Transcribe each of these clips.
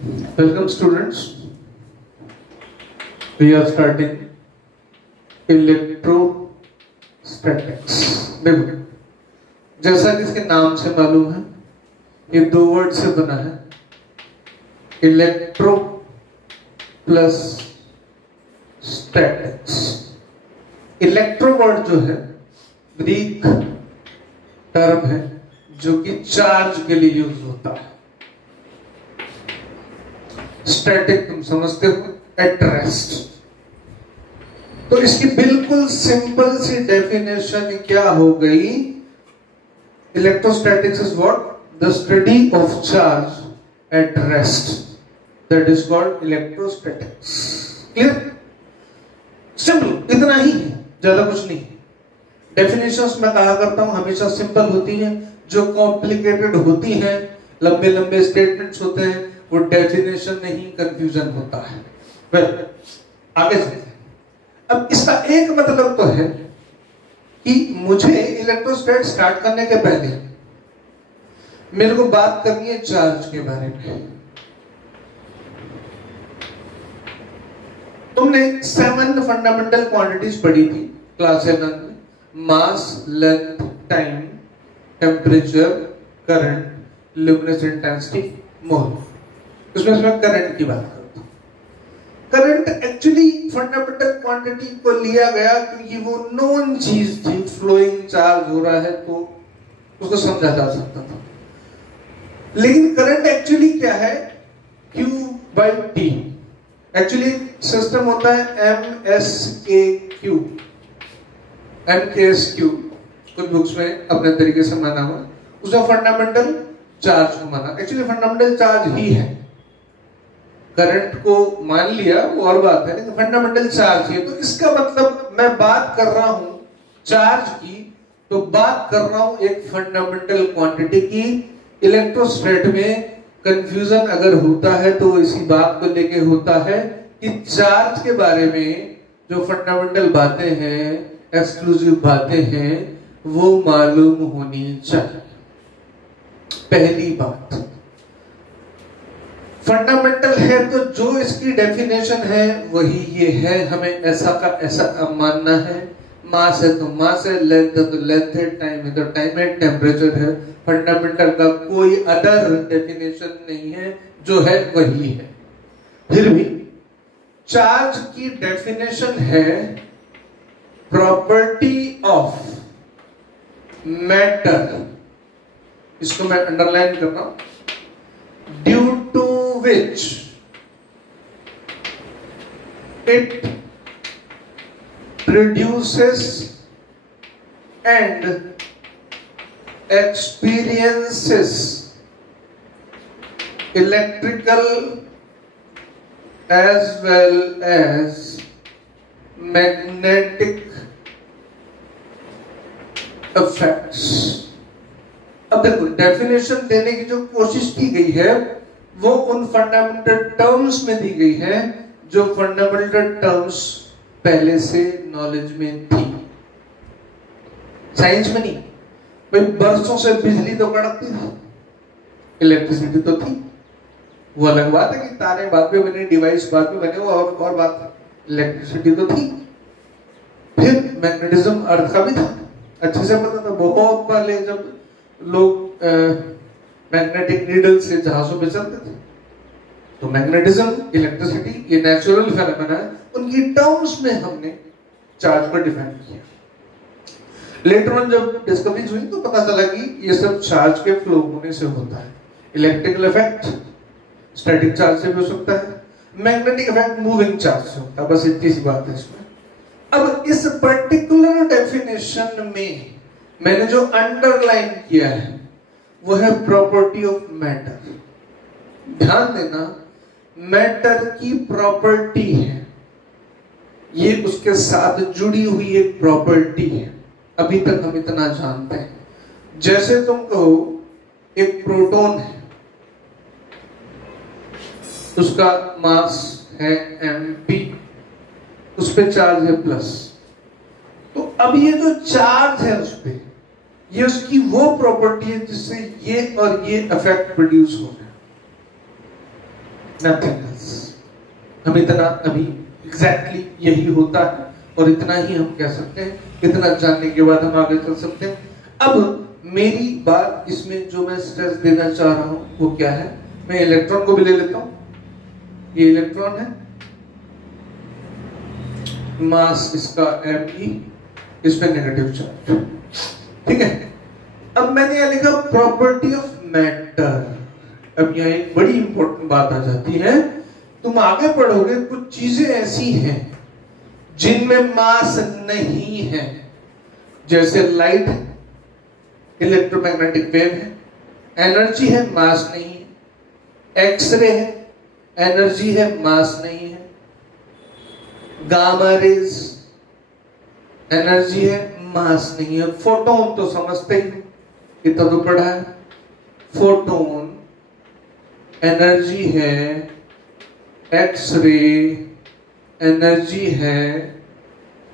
Welcome students. We are starting electrostatics. देखो, जैसा कि इसके नाम से मालूम है, ये दो वर्ड से बना है, electro plus statics. Electro word जो है ग्रीक टर्म है जो कि चार्ज के लिए यूज होता है। स्टैटिक तुम समझते हो, एट रेस्ट। तो इसकी बिल्कुल सिंपल सी डेफिनेशन क्या हो गई? Electrostatics is what? The study of charge at rest, that is called electrostatics. Clear? Simple, इतना ही है, ज्यादा कुछ नहीं। डेफिनेशंस मैं कहा करता हूं हमेशा सिंपल होती हैं, जो कॉम्प्लिकेटेड होती हैं, लंबे लंबे स्टेटमेंट्स होते हैं, वो डेफिनेशन नहीं, कंफ्यूजन होता है। वेल, आगे चलते हैं। अब इसका एक मतलब तो है कि मुझे इलेक्ट्रोस्टैट स्टार्ट करने के पहले मेरे को बात करनी है चार्ज के बारे में। तुमने 7 फंडामेंटल क्वांटिटीज पढ़ी थी क्लास 7 में, mass, length, time, temperature, current, luminous intensity, mole. उसमें मैं करंट की बात करता हूं। करंट एक्चुअली फंडामेंटल क्वांटिटी को लिया गया क्योंकि वो नोन चीज थी, फ्लोइंग चार्ज हो रहा है तो उसको समझा जा सकता था। लेकिन करंट एक्चुअली क्या है? Q by T। Actually system होता है MSKQ, MKSQ, कुछ बुक्स में अपने तरीके से माना हुआ, उसमें फंडामेंटल चार्ज को माना। एक्चुअली फंडामेंटल चार्ज ही है, करंट को मान लिया वो और बात है, लेकिन फंडामेंटल चार्ज ही है। तो इसका मतलब मैं बात कर रहा हूं चार्ज की, तो बात कर रहा हूं एक फंडामेंटल क्वांटिटी की। इलेक्ट्रोस्टैट में कंफ्यूजन अगर होता है तो इसी बात को लेके होता है कि चार्ज के बारे में जो फंडामेंटल बातें हैं, एक्सक्लूसिव बातें हैं, वो मालूम होनी चाहिए। पहली बात, फंडामेंटल है तो जो इसकी डेफिनेशन है वही ये है, हमें ऐसा का ऐसा मानना है। मास है तो मास है, लेंथ है तो लेंथ है, टाइम है तो टाइम है, टेम्परेचर है। फंडामेंटल का कोई अदर डेफिनेशन नहीं है, जो है वही है। फिर भी चार्ज की डेफिनेशन है प्रॉपर्टी ऑफ मैटर, इसको मैं अंडरलाइन कर रहा हूं, due to which it produces and experiences electrical as well as magnetic effects। अब देखो, डेफिनेशन देने की जो कोशिश की गई है वो उन फंडामेंटल टर्म्स में दी गई है जो फंडामेंटल टर्म्स पहले से नॉलेज में थी, साइंस में नहीं। भाई बरसों से बिजली तो कड़कती थी, इलेक्ट्रिसिटी तो थी, वो अलग बात है कि तारे बाद में बने, डिवाइस बाद में बने, वो और बात है। इलेक्ट्रिसिटी तो थी। फिर मैग्नेटिज्म अर्थ का भी था, अच्छे से पता था। बहुत पहले जब लोग मैग्नेटिक नीडल से जहाजों पे चलते थे, तो मैग्नेटिज्म, इलेक्ट्रिसिटी, ये नेचुरल फेनोमेना है, उनकी टर्म्स में हमने चार्ज को डिफाइन किया। लेटर ऑन जब डिस्कवरीज हुई तो पता चला कि ये सब चार्ज के फ्लो होने से होता है। इलेक्ट्रिकल इफेक्ट स्टैटिक चार्ज से भी हो सकता है, मैग्नेटिक इफेक्ट मूविंग चार्ज से होता है। बस इतनी सी बात है इसमें। अब इस पर्टिकुलर डेफिनेशन में मैंने जो अंडरलाइन किया है वो है प्रॉपर्टी ऑफ मैटर। ध्यान देना, मैटर की प्रॉपर्टी है, ये उसके साथ जुड़ी हुई एक प्रॉपर्टी है। अभी तक हम इतना जानते हैं। जैसे तुम कहो एक प्रोटॉन है, उसका मास है mp, उस पे चार्ज है प्लस, तो अब ये जो चार्ज है उस पे, ये उसकी वो प्रॉपर्टी है जिससे ये और ये इफेक्ट प्रोड्यूस हो रहा है। Nothing else. हम इतना अभी एग्जैक्टली यही होता है और इतना ही हम कह सकते हैं। इतना जानने के बाद हम आगे चल सकते हैं। अब मेरी बात इसमें जो मैं स्ट्रेस देना चाह रहा हूं वो क्या है, मैं इलेक्ट्रॉन को भी ले लेता हूं। ये इलेक्ट्रॉन है, मास इसका me, इस पे नेगेटिव चार्ज, ठीक है। अब मैंने यह लिखा प्रॉपर्टी ऑफ मैटर। अब यह एक बड़ी इंपॉर्टेंट बात आ जाती है। तुम आगे पढ़ोगे कुछ चीजें ऐसी हैं जिनमें मास नहीं है, जैसे लाइट इलेक्ट्रोमैग्नेटिक वेव है, एनर्जी है, मास नहीं है। एक्सरे है, एनर्जी है, मास नहीं है। गामा रेज एनर्जी है, मास नहीं है। फोटोन तो समझते ही, इतना तो पढ़ा है। फोटोन एनर्जी है, एक्सरे एनर्जी है,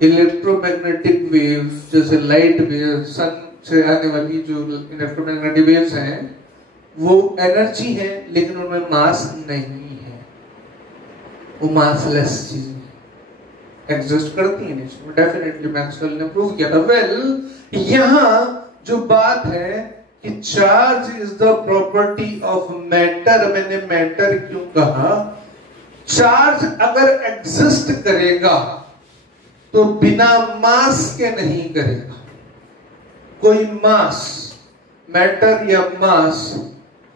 इलेक्ट्रोमैग्नेटिक वेव्स जैसे लाइट वेव, सन से आने वाली जो इलेक्ट्रोमैग्नेटिक वेव्स हैं वो एनर्जी है, लेकिन उनमें मास नहीं है। वो मासलेस चीजें एग्जिस्ट करती हैं नेचर में, डेफिनेटली मैक्सवेल ने प्रूव किया था। वेल यहां जो बात है कि charge is the property of matter, मैंने मैटर क्यों कहा? चार्ज अगर एग्जिस्ट करेगा तो बिना मास के नहीं करेगा। कोई मास, मैटर या मास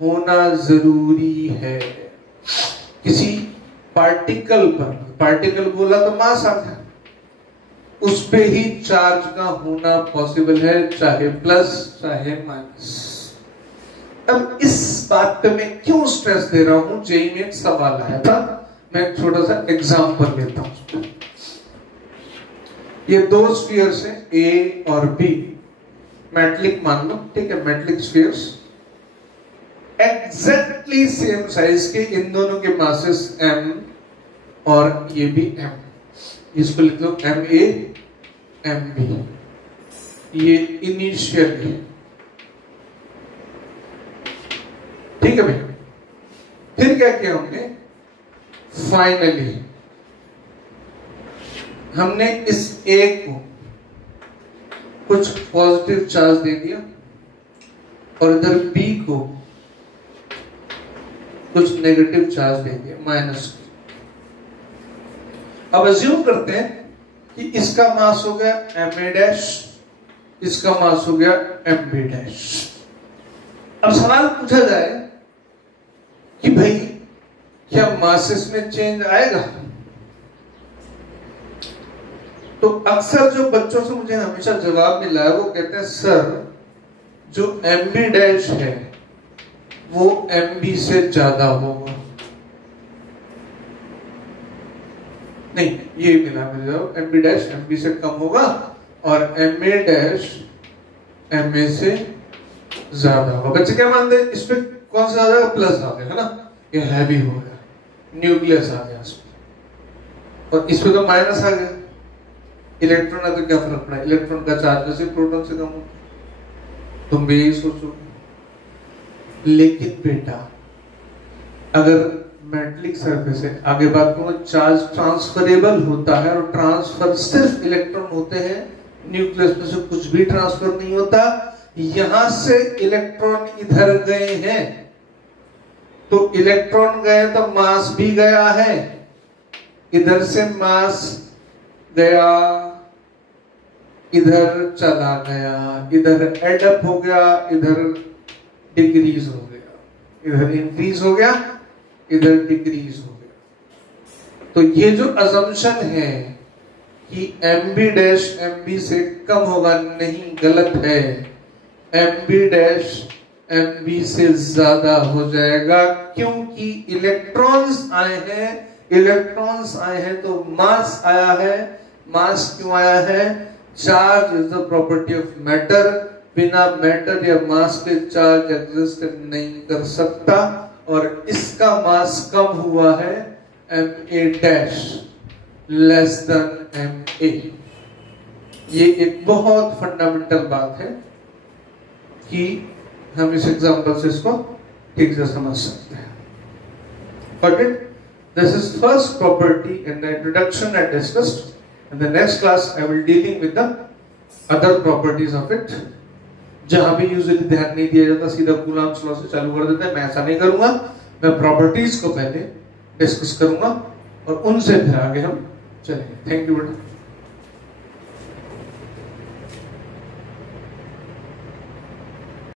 होना जरूरी है। किसी पार्टिकल पर, पार्टिकल बोला तो मास आ गया, उस पे ही चार्ज का होना पॉसिबल है, चाहे प्लस चाहे माइनस। अब इस बात पे मैं क्यों स्ट्रेस दे रहा हूं, जेई में एक सवाल आया था, मैं एक छोटा सा एग्जांपल लेता हूं। ये दो स्फीयर्स हैं ए और बी, मेटलिक मान लो, ठीक है, metallic spheres exactly same size के, इन दोनों के मासेस m और ये भी m, इसको लिख लो ma mb। ये इनिशियल है, ठीक है भैया। फिर क्या किया हमने, फाइनली हमने इस A को कुछ पॉजिटिव चार्ज दे दिया और इधर B को कुछ नेगेटिव चार्ज दे दिया, माइनस। अब अज्यूम करते हैं कि इसका मास हो गया ma', इसका मास हो गया mb'। अब सवाल पूछा जाए कि भाई क्या मासेस में चेंज आएगा? तो अक्सर जो बच्चों से मुझे हमेशा जवाब मिला है वो कहते हैं सर जो mb' है वो mb से ज्यादा होगा। नहीं, ये मिला मुझे, mb' mb से कम होगा और ma' ma से ज्यादा होगा। बच्चे क्या मानते हैं, इस पे कौन सा ज्यादा? प्लस आ गया है ना, ये हैवी हो गया, न्यूक्लियस आ गया इसमें, और इस पे तो माइनस आ गया। इलेक्ट्रॉन है तो क्या फर्क पड़ा, इलेक्ट्रॉन का चार्ज वैसे प्रोटॉन से कम होगा, तुम भी यही सोचो। लेकिन बेटा अगर मेटलिक सरफेस है, आगे बात करूं, चार्ज ट्रांसफरेबल होता है और ट्रांसफर सिर्फ इलेक्ट्रॉन होते हैं, न्यूक्लियस में से कुछ भी ट्रांसफर नहीं होता। यहां से इलेक्ट्रॉन इधर गए हैं तो इलेक्ट्रॉन गए तो मास भी गया है, इधर से मास गया, इधर चला गया, इधर एडअप हो गया, इधर डिक्रीज हो गया, इधर इंक्रीज हो गया, इधर डिक्रीज हो गया। तो ये जो अजम्पशन है कि mb' mb से कम होगा, नहीं, गलत है। mb' mb से ज्यादा हो जाएगा, क्योंकि इलेक्ट्रॉन्स आए हैं, इलेक्ट्रॉन्स आए हैं तो मास आया है। मास क्यों आया है? Charge is the property of matter, बिना मैटर या मास के चार्ज एग्जिस्ट नहीं कर सकता, और इसका मास कम हुआ है ma' लेस देन ma। ये एक बहुत फंडामेंटल बात है कि हम इस एग्जांपल से इसको ठीक से समझ सकते हैं। Got it? This is first property in the introduction I discussed. In the next class I will dealing with the other properties of it. जहां भी यूजुअली ध्यान नहीं दिया जाता, सीधा कूलम्ब्स लॉ से चालू कर देते हैं। मैं ऐसा नहीं करूंगा, मैं प्रॉपर्टीज को पहले डिस्कस करूंगा और उनसे फिर आगे हम चलेंगे। थैंक यू बेटा।